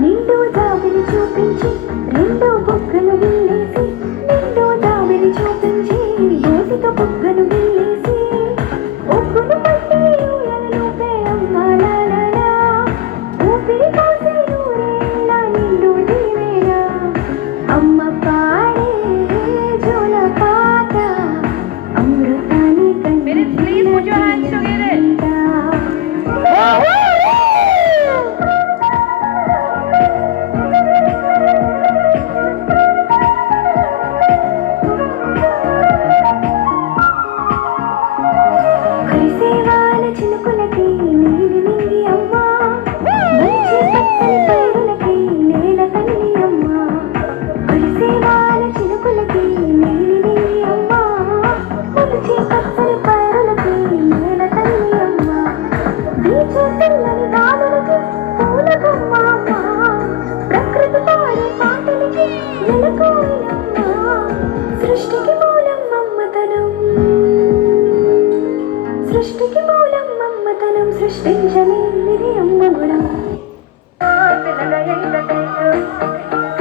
నిండు దావిని చూపించి రెండో బుగ్గను గిల్లేసి నిండు దావిని చూపించి గోటితో బుగ్గను గిల్లేసి ఒగ్గును పట్టి ఊయలలోపే అమ్మాలాలా ఊపిరి పోసే నూరేళ్ళ నిండు దీవేరా అమ్మ పాడే జోల పాట అమృతాన్ని కురిసేవాల చినుకులకి నీలి నింగి అమ్మా మంచి పచ్చని పైరులకి నేల తల్లి అమ్మా కురిసేవాల చినుకులకి నీలి నింగి అమ్మా మంచి పచ్చని పైరులకి నేల తల్లి అమ్మా వీచే తెల్లని గాలులకి పూల కొమ్మ అమ్మా ప్రకృతి పాడే పాటలకి నెలకోయిన